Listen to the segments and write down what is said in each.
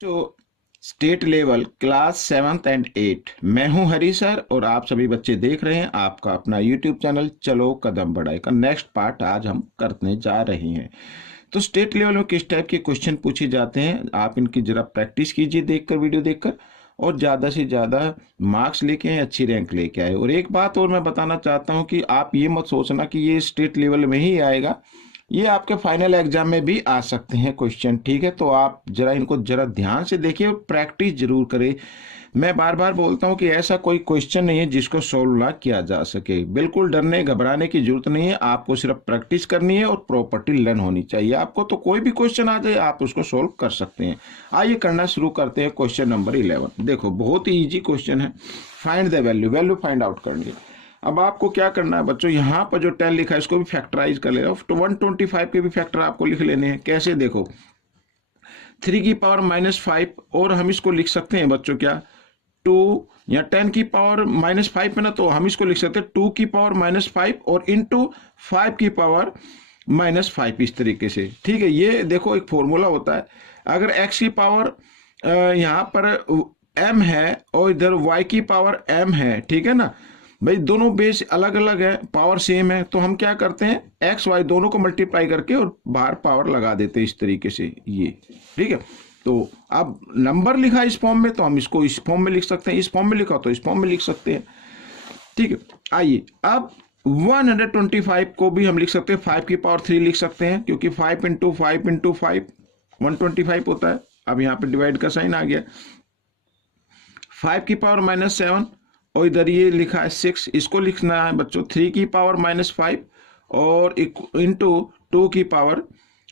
तो state level class 7th and 8 मैं हूं हरी सर और आप सभी बच्चे देख रहे हैं आपका अपना यूट्यूब चैनल चलो कदम बढ़ाए का नेक्स्ट पार्ट आज हम करने जा रहे हैं। तो स्टेट लेवल में किस टाइप के क्वेश्चन पूछे जाते हैं आप इनकी जरा प्रैक्टिस कीजिए देखकर वीडियो देखकर और ज़्यादा से ज़्यादा मार्क्स लेके आए, अच्छी रैंक लेके आए। और एक बात और मैं बताना चाहता हूँ कि आप ये मत सोचना कि ये स्टेट लेवल में ही आएगा, ये आपके फाइनल एग्जाम में भी आ सकते हैं क्वेश्चन। ठीक है, तो आप जरा इनको जरा ध्यान से देखिए, प्रैक्टिस जरूर करें। मैं बार बार बोलता हूं कि ऐसा कोई क्वेश्चन नहीं है जिसको सोल्व ना किया जा सके। बिल्कुल डरने घबराने की जरूरत नहीं है, आपको सिर्फ प्रैक्टिस करनी है और प्रॉपर्टी लर्न होनी चाहिए आपको। तो कोई भी क्वेश्चन आ जाए आप उसको सोल्व कर सकते हैं। आइए करना शुरू करते हैं। क्वेश्चन नंबर 11 देखो, बहुत ही ईजी क्वेश्चन है। Find the value, value find out करनी है। अब आपको क्या करना है बच्चों, यहाँ पर जो 10 लिखा है इसको भी फैक्टराइज कर लेना। तो 125 के भी फैक्टर आपको लिख लेने हैं। कैसे, देखो 3 की पावर -5 और हम इसको लिख सकते हैं बच्चों क्या 2 या 10 की पावर -5 है ना, तो हम इसको लिख सकते हैं 2 की पावर -5 और इंटू 5 की पावर -5 इस तरीके से। ठीक है, ये देखो एक फॉर्मूला होता है। अगर x की पावर यहाँ पर m है और इधर y की पावर m है, ठीक है ना भाई, दोनों बेस अलग अलग है, पावर सेम है, तो हम क्या करते हैं एक्स वाई दोनों को मल्टीप्लाई करके और बाहर पावर लगा देते हैं इस तरीके से ये। ठीक है, तो अब नंबर लिखा इस फॉर्म में तो हम इसको इस फॉर्म में लिख सकते हैं, इस फॉर्म में लिखा तो इस फॉर्म में लिख सकते हैं। ठीक है, आइए अब 125 को भी हम लिख सकते हैं 5 की पावर 3 लिख सकते हैं, क्योंकि 5 इंटू 5 इंटू 5 125 होता है। अब यहाँ पे डिवाइड का साइन आ गया। 5 की पावर -7 और इधर ये लिखा है 6, इसको लिखना है बच्चों 3 की पावर -5 और इंटू 2 की पावर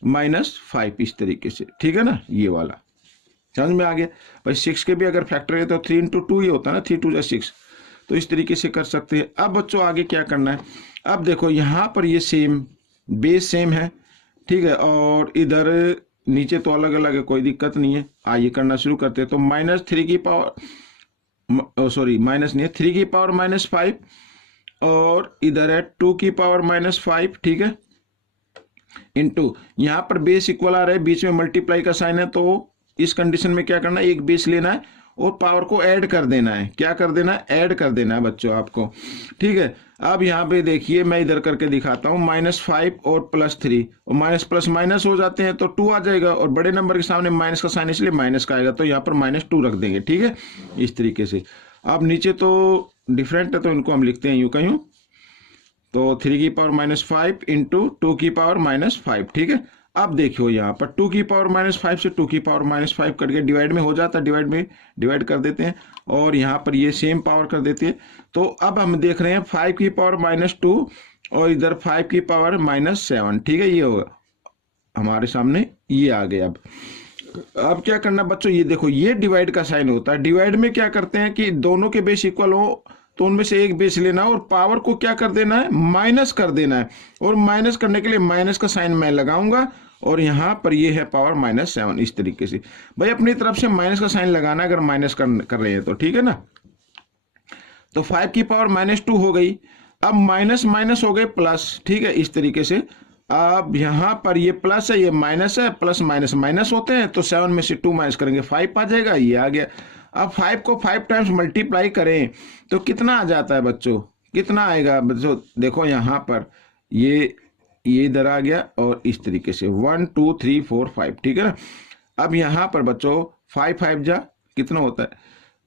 -5 इस तरीके से। ठीक है ना, ये वाला समझ में आ गया भाई। 6 के भी अगर फैक्टर है तो 3 इंटू 2 ही होता है ना, 3 2 6, तो इस तरीके से कर सकते हैं। अब बच्चों आगे क्या करना है, अब देखो यहाँ पर ये सेम बेस सेम है, ठीक है, और इधर नीचे तो अलग अलग है, कोई दिक्कत नहीं है। आइए करना शुरू करते हैं। तो -3 की पावर सॉरी माइनस नहीं है, 3 की पावर -5 और इधर है 2 की पावर -5, ठीक है, इंटू यहां पर बेस इक्वल आ रहा है, बीच में मल्टीप्लाई का साइन है, तो इस कंडीशन में क्या करना है, एक बेस लेना है और पावर को ऐड कर देना है। क्या कर देना है, ऐड कर देना है बच्चों आपको। ठीक है, अब यहाँ पे देखिए मैं इधर करके दिखाता हूँ, -5 और +3 और माइनस प्लस माइनस हो जाते हैं तो 2 आ जाएगा, और बड़े नंबर के सामने माइनस का साइन इसलिए माइनस का आएगा, तो यहाँ पर -2 रख देंगे। ठीक है, इस तरीके से। अब नीचे तो डिफरेंट है तो इनको हम लिखते हैं यूं का यूं, तो 3 की पावर -5 इंटू 2 की पावर -5। ठीक है, अब देखियो यहाँ पर 2 की पावर -5 से 2 की पावर -5 करके डिवाइड में हो जाता है, डिवाइड में डिवाइड कर देते हैं और यहाँ पर ये सेम पावर कर देते हैं। तो अब हम देख रहे हैं 5 की पावर -2 और इधर 5 की पावर -7। ठीक है, ये होगा हमारे सामने, ये आ गया। अब क्या करना बच्चों, ये देखो ये डिवाइड का साइन होता है। डिवाइड में क्या करते हैं कि दोनों के बेस इक्वल हो तो उनमें से एक बेस लेना और पावर को क्या कर देना है, माइनस कर देना है, और माइनस करने के लिए माइनस का साइन मैं लगाऊंगा और यहाँ पर ये है पावर -7 इस तरीके से। भाई अपनी तरफ से माइनस का साइन लगाना अगर माइनस कर रहे हैं तो, ठीक है ना। तो 5 की पावर -2 हो गई, अब माइनस माइनस हो गए प्लस। ठीक है, इस तरीके से। अब यहाँ पर ये प्लस है, ये माइनस है, प्लस माइनस माइनस होते हैं, तो 7 में से 2 माइनस करेंगे 5 आ जाएगा, ये आ गया। अब 5 को 5 टाइम्स मल्टीप्लाई करें तो कितना आ जाता है बच्चों, कितना आएगा बच्चों, देखो यहाँ पर ये इधर आ गया और इस तरीके से 1 2 3 4 5। ठीक है ना। अब यहाँ पर बच्चों 5 5 जा कितना होता है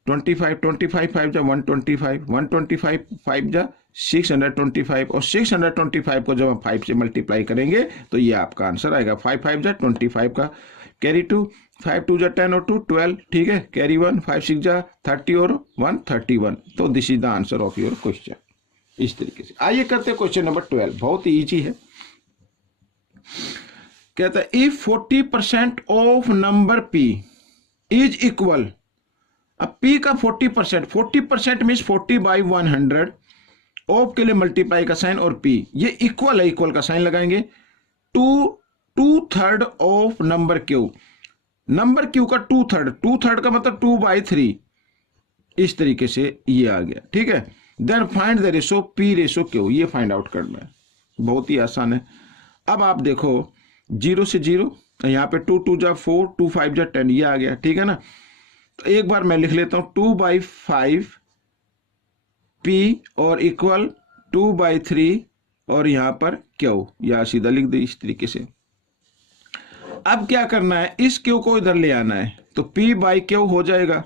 25, 25 5 जा 125, 125 5 जा 625 और 625 को जब हम 5 से मल्टीप्लाई करेंगे तो ये आपका आंसर आएगा। 5 5 जा 25 का कैरी 2, 5 2 जा 10 और 2 12। ठीक है, कैरी 1, 5 6 जा 30 और 1 31। तो this is the answer of your question, इस तरीके से। आइए करते हैं क्वेश्चन नंबर 12, बहुत ही ईजी है। कहता है if 40% of number p is equal, अब p का 40%, 40% मीन्स 40/100, ऑफ के लिए मल्टीप्लाई का साइन और p ये इक्वल है, इक्वल का साइन लगाएंगे to 2/3 of number q, number q का 2/3, 2/3 का मतलब 2/3 इस तरीके से ये आ गया। ठीक है, then find the ratio p ratio q, ये फाइंड आउट करना है, बहुत ही आसान है। अब आप देखो 0 से 0 यहाँ पे 2 2 जा 4, 2 5 जा 10, ये आ गया, ठीक है ना। तो एक बार मैं लिख लेता हूँ 2/5 P और इक्वल 2/3 और यहाँ पर क्यू, या सीधा लिख दे इस तरीके से। अब क्या करना है, इस क्यू को इधर ले आना है, तो P/Q हो जाएगा।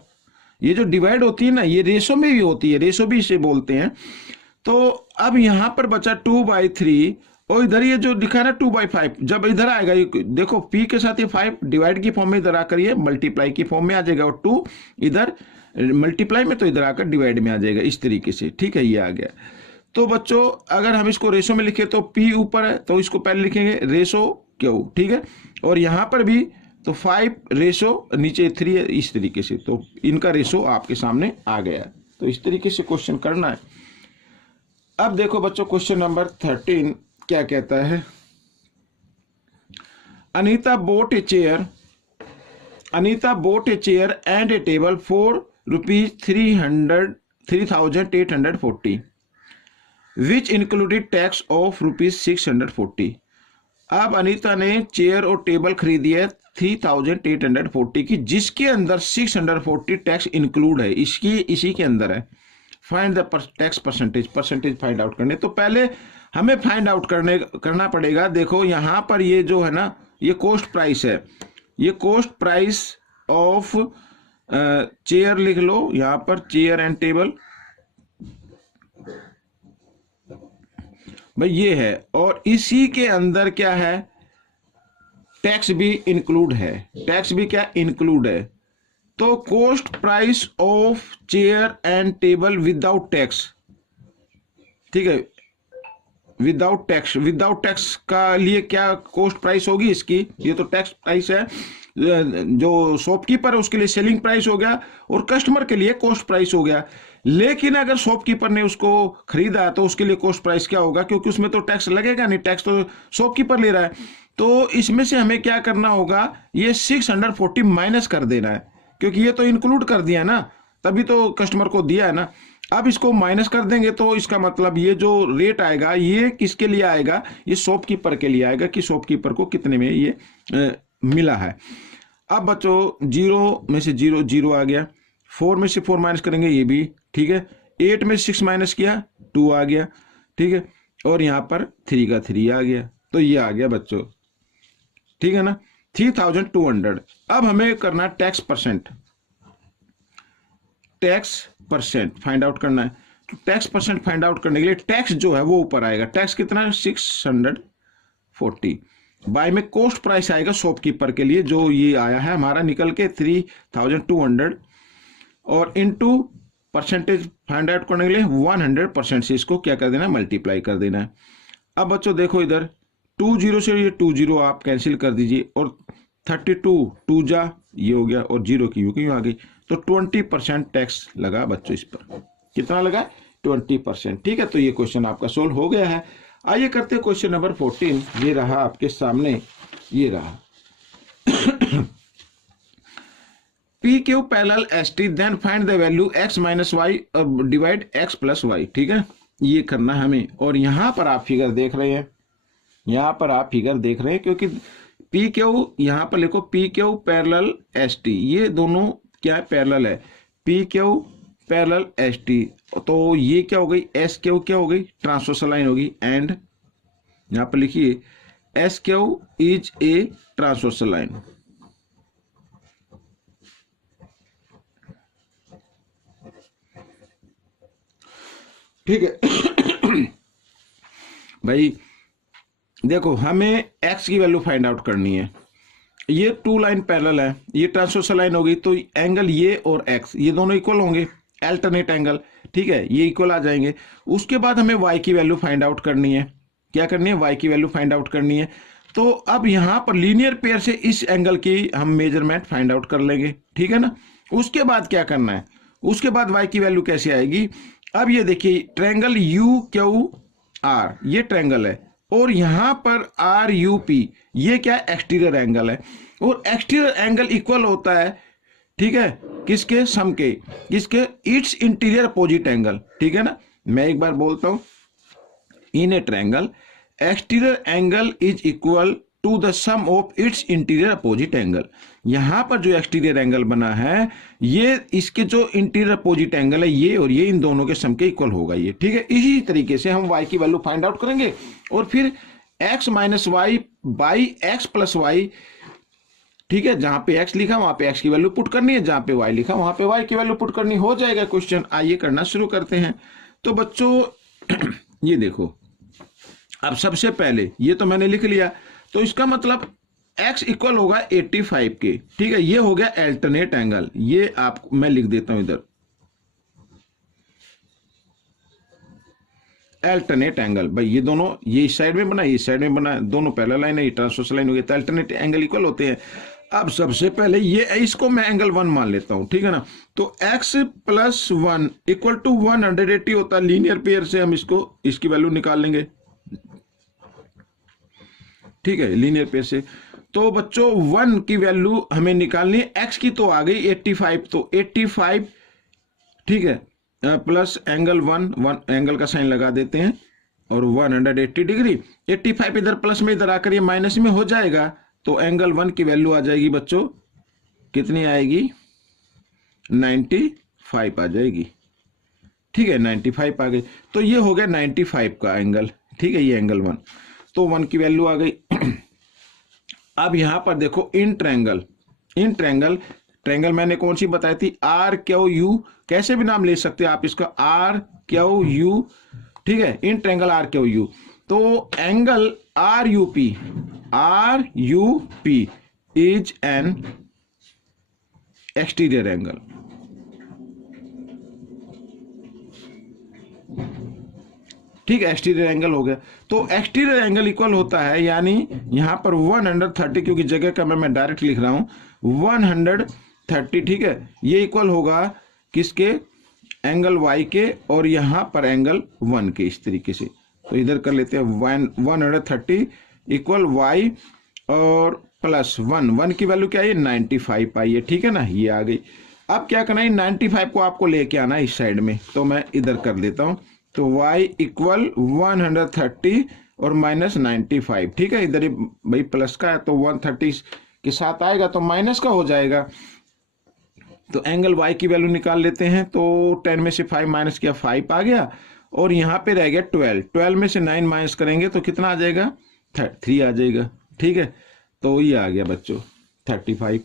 ये जो डिवाइड होती है ना, ये रेशो में भी होती है, रेशो भी इसे बोलते हैं। तो अब यहां पर बचा 2/3 और इधर ये जो लिखा है ना 2/5, जब इधर आएगा ये देखो P के साथ ये 5 डिवाइड की फॉर्म में इधर आकर ये मल्टीप्लाई की फॉर्म में आ जाएगा, और 2 इधर मल्टीप्लाई में तो इधर आकर डिवाइड में आ जाएगा, इस तरीके से, ठीक है, ये आ गया। तो बच्चों अगर हम इसको रेशो में लिखे तो P ऊपर है, तो इसको पहले लिखेंगे रेशो क्यू, ठीक है। और यहां पर भी तो 5 रेशो नीचे 3 है, इस तरीके से, तो इनका रेशो आपके सामने आ गया। तो इस तरीके से क्वेश्चन करना है। अब देखो बच्चों क्वेश्चन नंबर 13 क्या कहता है। Anita boat a chair and A table for ₹3,840 which included tax of ₹640। अब अनीता ने चेयर और टेबल खरीदी है 3,840 की, जिसके अंदर 640 टैक्स इंक्लूड है, इसी के अंदर है। Find the tax percentage find out करने। तो पहले हमें फाइंड आउट करना पड़ेगा। देखो यहां पर ये जो है ना, ये कॉस्ट प्राइस है, ये कॉस्ट प्राइस ऑफ चेयर लिख लो यहां पर, चेयर एंड टेबल भाई ये है, और इसी के अंदर क्या है, टैक्स भी इंक्लूड है, टैक्स भी क्या इंक्लूड है। तो cost price of chair and table without tax, ठीक है, विदाउट टैक्स का लिए क्या कॉस्ट प्राइस होगी इसकी, ये तो टैक्स प्राइस है। जो शॉपकीपर है उसके लिए सेलिंग प्राइस हो गया, और कस्टमर के लिए कॉस्ट प्राइस हो गया। लेकिन अगर शॉपकीपर ने उसको खरीदा तो उसके लिए कॉस्ट प्राइस क्या होगा, क्योंकि उसमें तो टैक्स लगेगा नहीं, टैक्स तो शॉपकीपर ले रहा है। तो इसमें से हमें क्या करना होगा, ये 640 माइनस कर देना है, क्योंकि ये तो इंक्लूड कर दिया ना, तभी तो कस्टमर को दिया है ना। अब इसको माइनस कर देंगे तो इसका मतलब ये जो रेट आएगा ये किसके लिए आएगा, ये शॉपकीपर के लिए आएगा, कि शॉपकीपर को कितने में ये मिला है। अब बच्चों 0 में से 0 0 आ गया, 4 में से 4 माइनस करेंगे, ये भी ठीक है। 8 में 6 माइनस किया 2 आ गया, ठीक है, और यहां पर 3 का 3 आ गया, तो ये आ गया बच्चों, ठीक है ना, 3,200। अब हमें करना है टैक्स परसेंट फाइंड आउट करना है। तो टैक्स परसेंट फाइंड आउट करने के लिए टैक्स जो है वो ऊपर आएगा, टैक्स कितना है 640, बाय में कॉस्ट प्राइस आएगा शॉपकीपर के लिए, जो ये आया है हमारा निकल के 3,200, और इनटू परसेंटेज फाइंड आउट करने के लिए 100% से इसको क्या कर देना है, मल्टीप्लाई कर देना है। अब बच्चों देखो इधर 20 से ये 20 आप कैंसिल कर दीजिए, और 32 2 जा ये हो गया, और 0 की क्यों आ गई, तो 20% टैक्स लगा बच्चों इस पर। कितना लगा, 20%, ठीक है। तो ये क्वेश्चन आपका सोल्व हो गया है। आइए करते हैं क्वेश्चन नंबर 14, ये रहा आपके सामने, ये रहा PQ parallel ST, then find the value x minus Y divide x plus Y, ठीक है, ये करना है हमें। और यहां पर आप फिगर देख रहे हैं, यहां पर आप फिगर देख रहे हैं, क्योंकि PQ यहां पर लिखो PQ पैरेलल ST, ये दोनों क्या है, पैरेलल है, PQ पैरेलल ST, तो ये क्या हो गई, SQ क्या हो गई, ट्रांसवर्सल लाइन होगी, एंड यहां पर लिखिए SQ is a transversal line, ठीक है। भाई देखो हमें x की वैल्यू फाइंड आउट करनी है, ये 2 लाइन पैरेलल है, ये ट्रांसवर्सल लाइन होगी, तो एंगल ये और x ये दोनों इक्वल होंगे, अल्टरनेट एंगल, ठीक है, ये इक्वल आ जाएंगे। उसके बाद हमें y की वैल्यू फाइंड आउट करनी है, क्या करनी है, y की वैल्यू फाइंड आउट करनी है। तो अब यहां पर लीनियर पेयर से इस एंगल की हम मेजरमेंट फाइंड आउट कर लेंगे, ठीक है ना। उसके बाद क्या करना है, उसके बाद y की वैल्यू कैसे आएगी। अब ये देखिए ट्रायंगल UQR ये ट्रायंगल है, और यहां पर RUP ये क्या है, एक्सटीरियर एंगल है, और एक्सटीरियर एंगल इक्वल होता है, ठीक है, किसके, सम के, किसके, इट्स इंटीरियर अपोजिट एंगल, ठीक है ना। मैं एक बार बोलता हूं, in a triangle exterior angle is equal to the sum of its interior opposite angle. यहां पर जो एक्सटीरियर एंगल बना है ये इसके जो इंटीरियर अपोजिट एंगल है ये और ये इन दोनों के सम के इक्वल होगा ये, ठीक है। इसी तरीके से हम y की वैल्यू फाइंड आउट करेंगे और फिर x minus Y by X plus Y, ठीक है। जहां पे x लिखा वहां पे x की वैल्यू पुट करनी है, जहां पे y लिखा वहां पे y की वैल्यू पुट करनी, हो जाएगा क्वेश्चन। आइए करना शुरू करते हैं। तो बच्चों ये देखो, अब सबसे पहले ये तो मैंने लिख लिया, तो इसका मतलब x इक्वल होगा 85 के, ठीक है। ये हो गया अल्टरनेट एंगल, ये आप मैं लिख देता हूं इधर, अल्टरनेट एंगल। भाई ये दोनों, ये इस साइड में बना, ये इस साइड में बना, दोनों पैरेलल लाइन है, ये ट्रांसवर्स लाइन हो गई, तो अल्टरनेट एंगल इक्वल होते हैं। अब सबसे पहले ये इसको मैं एंगल 1 मान लेता हूं, ठीक है ना। तो x प्लस 1 इक्वल टू 180 होता है। लीनियर पेयर से हम इसको, इसकी वैल्यू निकाल लेंगे, ठीक है, लीनियर पेयर से। तो बच्चों 1 की वैल्यू हमें निकालनी है, x की तो आ गई 85, तो 85, ठीक है, प्लस एंगल 1 एंगल का साइन लगा देते हैं और 180 डिग्री। 85 इधर प्लस में, इधर आकर ये माइनस में हो जाएगा, तो एंगल 1 की वैल्यू आ जाएगी बच्चों, कितनी आएगी, 95 आ जाएगी, ठीक है, 95 आ गई। तो ये हो गया 95 का एंगल, ठीक है, ये एंगल 1, तो 1 की वैल्यू आ गई। अब यहां पर देखो इन ट्रायंगल मैंने कौन सी बताई थी, आर क्यू यू, कैसे भी नाम ले सकते हैं आप इसका, आर क्यू यू, ठीक है, in triangle R Q U. तो angle R U P is an exterior angle, ठीक है, एक्सटीरियर एंगल हो गया। तो एक्सटीरियर एंगल इक्वल होता है, यानी यहां पर 130, क्योंकि जगह का मैं डायरेक्ट लिख रहा हूं, 130, ठीक है, ये इक्वल होगा किसके, एंगल y के, और यहां पर एंगल 1 के, इस तरीके से। तो इधर कर लेते हैं 130 इक्वल y और प्लस 1 की वैल्यू क्या है, 95 आई है, ठीक है ना, ये आ गई। अब क्या करना है, 95 को आपको लेके आना है इस साइड में, तो मैं इधर कर देता हूं। तो y इक्वल 130 और माइनस 95, ठीक है, इधर भाई प्लस का है तो 130 के साथ आएगा तो माइनस का हो जाएगा। तो एंगल y की वैल्यू निकाल लेते हैं, तो 10 में से 5 माइनस किया, 5 आ गया, और यहां पे रह गया 12 में से 9 माइनस करेंगे तो कितना आ जाएगा, 3 आ जाएगा, ठीक है। तो ये आ गया बच्चों 35।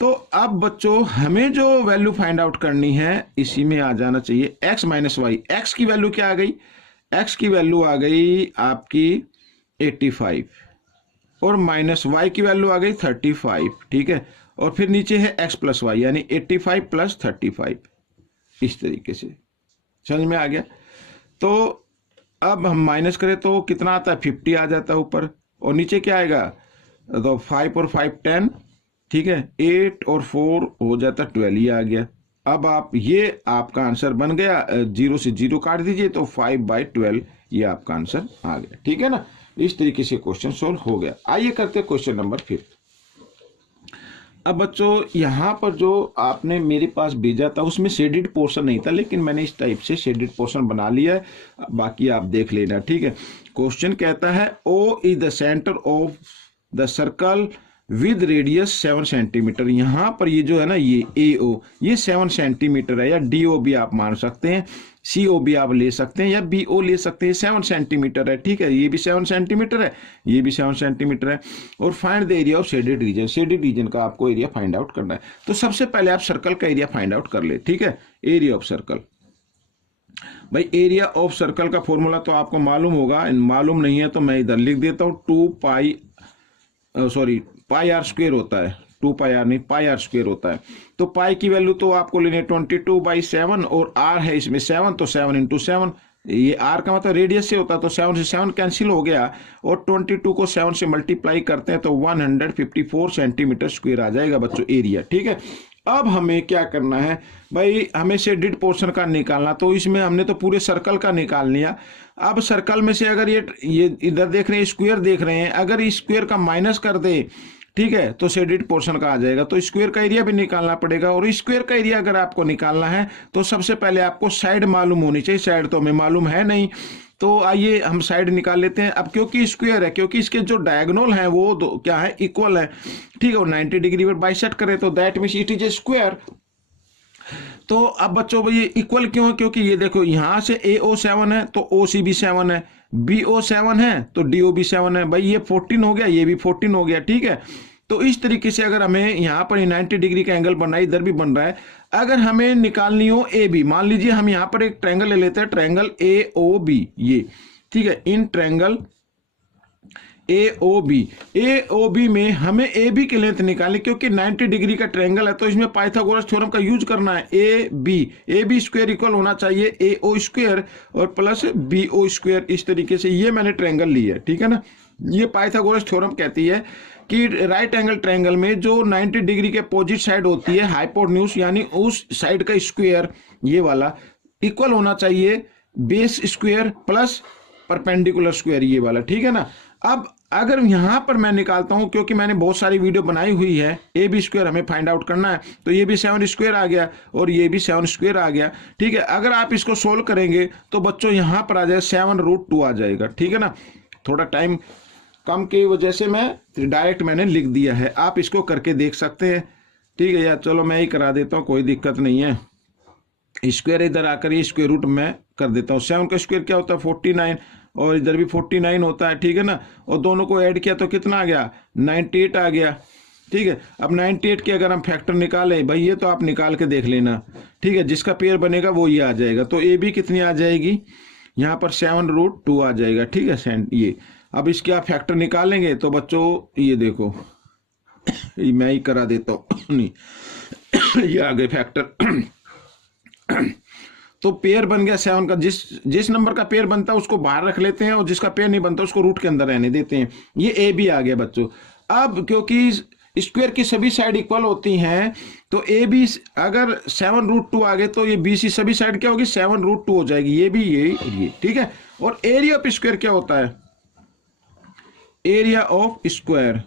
तो अब बच्चों हमें जो वैल्यू फाइंड आउट करनी है इसी में आ जाना चाहिए, x माइनस वाई। एक्स की वैल्यू क्या आ गई, x की वैल्यू आ गई आपकी 85 और माइनस y की वैल्यू आ गई 35, ठीक है, और फिर नीचे है x प्लस वाई, यानी 85 प्लस 35, इस तरीके से। समझ में आ गया। तो अब हम माइनस करें तो कितना आता है, 50 आ जाता है ऊपर, और नीचे क्या आएगा, तो 5 और 5 10, ठीक है, 8 और 4 हो जाता 12, ये आ गया। अब आप, ये आपका आंसर बन गया, 0 से 0 काट दीजिए तो 5/12 ये आपका आंसर आ गया, ठीक है ना। इस तरीके से क्वेश्चन सोल्व हो गया। आइए करते हैं क्वेश्चन नंबर 5। अब बच्चों यहां पर जो आपने मेरे पास भेजा था उसमें शेडेड पोर्शन नहीं था, लेकिन मैंने इस टाइप से शेडेड पोर्शन बना लिया है, बाकी आप देख लेना, ठीक है। क्वेश्चन कहता है O is the centre of the circle with radius 7 centimetre. यहां पर ये जो है ना, ये AO ये 7 सेंटीमीटर है, या DO भी आप मान सकते हैं, CO भी आप ले सकते हैं, या BO ले सकते हैं। 7 सेंटीमीटर है, ठीक है, ये भी 7 सेंटीमीटर है, ये भी 7 सेंटीमीटर है। और find the area of shaded region, shaded region का आपको एरिया फाइंड आउट करना है। तो सबसे पहले आप सर्कल का एरिया फाइंड आउट कर ले, ठीक है। एरिया ऑफ सर्कल, भाई एरिया ऑफ सर्कल का फॉर्मूला तो आपको मालूम होगा, मालूम नहीं है तो मैं इधर लिख देता हूं, पाई आर स्क्वायर होता है, 2 पाई आर नहीं, पाई आर स्क्वायर होता है। तो पाई की वैल्यू तो आपको लेनी है 22/7, और आर है इसमें 7, तो 7 × 7, ये आर का मतलब रेडियस से होता है, तो 7 से 7 कैंसिल हो गया, और 22 को 7 से मल्टीप्लाई करते हैं तो 154 सेंटीमीटर स्क्वायर आ जाएगा बच्चों एरिया, ठीक है। अब हमें क्या करना है भाई, हमें शेडेड पोर्शन का निकालना, तो इसमें हमने तो पूरे सर्कल का निकाल लिया। अब सर्कल में से अगर ये इधर देख रहे हैं, स्क्वायर देख रहे हैं, अगर इस स्क्वायर का माइनस कर दे, ठीक है, तो शेडेड पोर्शन का आ जाएगा। तो स्क्वायर का एरिया भी निकालना पड़ेगा, और स्क्वायर का एरिया अगर आपको निकालना है तो सबसे पहले आपको साइड मालूम होनी चाहिए। साइड तो हमें मालूम है नहीं, तो आइए हम साइड निकाल लेते हैं। अब क्योंकि स्क्वायर है, क्योंकि इसके जो डायगोनल हैं वो क्या है, इक्वल है, ठीक है, और 90 डिग्री पर बाइसेक्ट करे तो that means it is a square. तो अब बच्चों भाई ये इक्वल क्यों है, क्योंकि ये देखो यहां से AO7 है तो OC भी 7 है, BO7 है तो DO भी 7 है, भाई ये 14 हो गया, ये भी 14 हो गया, ठीक है। तो इस तरीके से अगर हमें यहाँ पर 90 डिग्री का एंगल बन रहा है, इधर भी बन रहा है, अगर हमें निकालनी हो AB, मान लीजिए हम यहाँ पर एक ट्रायंगल ले लेते हैं, ट्रायंगल AOB, ये ठीक है, इन ट्रायंगल AOB में हमें AB की लेंथ निकालनी, क्योंकि 90 डिग्री का ट्रायंगल है तो इसमें पाइथागोरस थ्योरम का यूज करना है। AB स्क्वायर इक्वल होना चाहिए AO स्क्वायर और प्लस BO स्क्वायर, इस तरीके से ये मैंने ट्रायंगल लिया है, ठीक है ना। ये पाइथागोरस थ्योरम कहती है कि राइट एंगल ट्रायंगल में जो 90 डिग्री के अपोजिट साइड होती है, हाइपोटेन्यूज यानी उस साइड का स्क्वायर, ये वाला इक्वल होना चाहिए base square plus perpendicular square, ये वाला, ठीक है ना। अब अगर यहां पर मैं निकालता हूं, क्योंकि मैंने बहुत सारी वीडियो बनाई हुई है, AB स्क्वायर हमें फाइंड आउट करना है, तो ये भी 7 स्क्वायर आ गया और ये भी 7 स्क्वायर आ गया, ठीक है। अगर आप इसको सोल्व करेंगे तो बच्चों यहां पर आ जाए 7√2 आ जाएगा, ठीक है ना। थोड़ा टाइम कम की वजह से मैं डायरेक्ट मैंने लिख दिया है, आप इसको करके देख सकते हैं, ठीक है। या चलो मैं ही करा देता हूँ, कोई दिक्कत नहीं है। स्क्वायर इधर आकर ये स्क्वायर रूट में कर देता हूँ। 7 का स्क्वायर क्या होता है 49, और इधर भी 49 होता है, ठीक है ना। और दोनों को ऐड किया तो कितना आ गया 98 आ गया, ठीक है। अब 98 के अगर हम फैक्टर निकालें, भाई ये तो आप निकाल के देख लेना, ठीक है, जिसका पेयर बनेगा वो ये आ जाएगा। तो AB कितनी आ जाएगी, यहाँ पर 7√2 आ जाएगा, ठीक है। ये अब इसके आप फैक्टर निकालेंगे तो बच्चों ये देखो मैं ही करा देता हूँ नहीं ये आ गए फैक्टर तो पेयर बन गया 7 का। जिस नंबर का पेयर बनता है उसको बाहर रख लेते हैं और जिसका पेयर नहीं बनता उसको रूट के अंदर रहने देते हैं। ये AB आ गया बच्चों। अब क्योंकि स्क्वायर की सभी साइड इक्वल होती हैं तो AB अगर 7√2 आ गए तो ये BC सभी साइड क्या होगी 7√2 हो जाएगी, ये भी ये, ठीक है। और एरिया ऑफ स्क्वायर क्या होता है, area of square,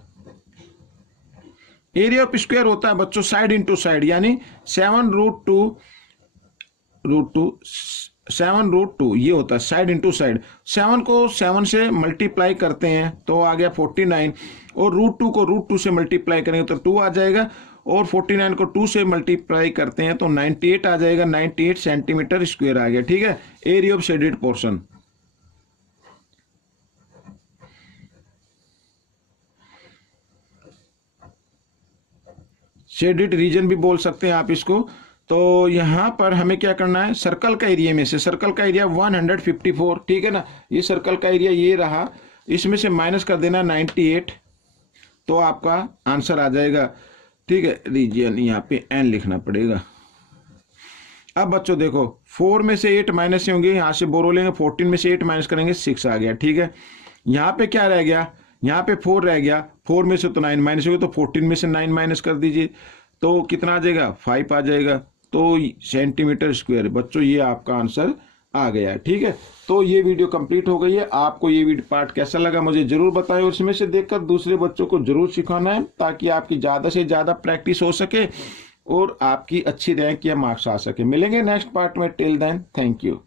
area of square होता है बच्चों साइड इंटू साइड, यानी 7√2 ये होता है साइड इंटू साइड। 7 को 7 से मल्टीप्लाई करते हैं तो आ गया 49, और √2 को √2 से मल्टीप्लाई करेंगे तो 2 आ जाएगा, और 49 को 2 से मल्टीप्लाई करते हैं तो 98 आ जाएगा, 98 सेंटीमीटर स्क्वायर आ गया, ठीक है। Area of shaded portion, shaded region भी बोल सकते हैं आप इसको। तो यहां पर हमें क्या करना है, सर्कल का एरिया में से, सर्कल का एरिया 154, ठीक है ना। ये सर्कल का एरिया ये रहा, इसमें से माइनस कर देना 98, तो आपका आंसर आ जाएगा, ठीक है। रीजन यहाँ पे n लिखना पड़ेगा। अब बच्चों देखो 4 में से 8 माइनस होंगे, यहाँ से बोरो लेंगे, 14 में से 8 माइनस करेंगे 6 आ गया, ठीक है। यहाँ पे क्या रह गया, यहाँ पे 4 रह गया, 4 में से तो 9 माइनस होगा तो 14 में से 9 माइनस कर दीजिए तो कितना आ जाएगा 5 आ जाएगा, तो सेंटीमीटर स्क्वायर। बच्चों ये आपका आंसर आ गया, ठीक है। तो ये वीडियो कंप्लीट हो गई है। आपको ये वीडियो पार्ट कैसा लगा मुझे जरूर बताएं, और इसमें से देखकर दूसरे बच्चों को जरूर सिखाना है ताकि आपकी ज़्यादा से ज़्यादा प्रैक्टिस हो सके और आपकी अच्छी रैंक या मार्क्स आ सके। मिलेंगे नेक्स्ट पार्ट में, टिल देन थैंक यू।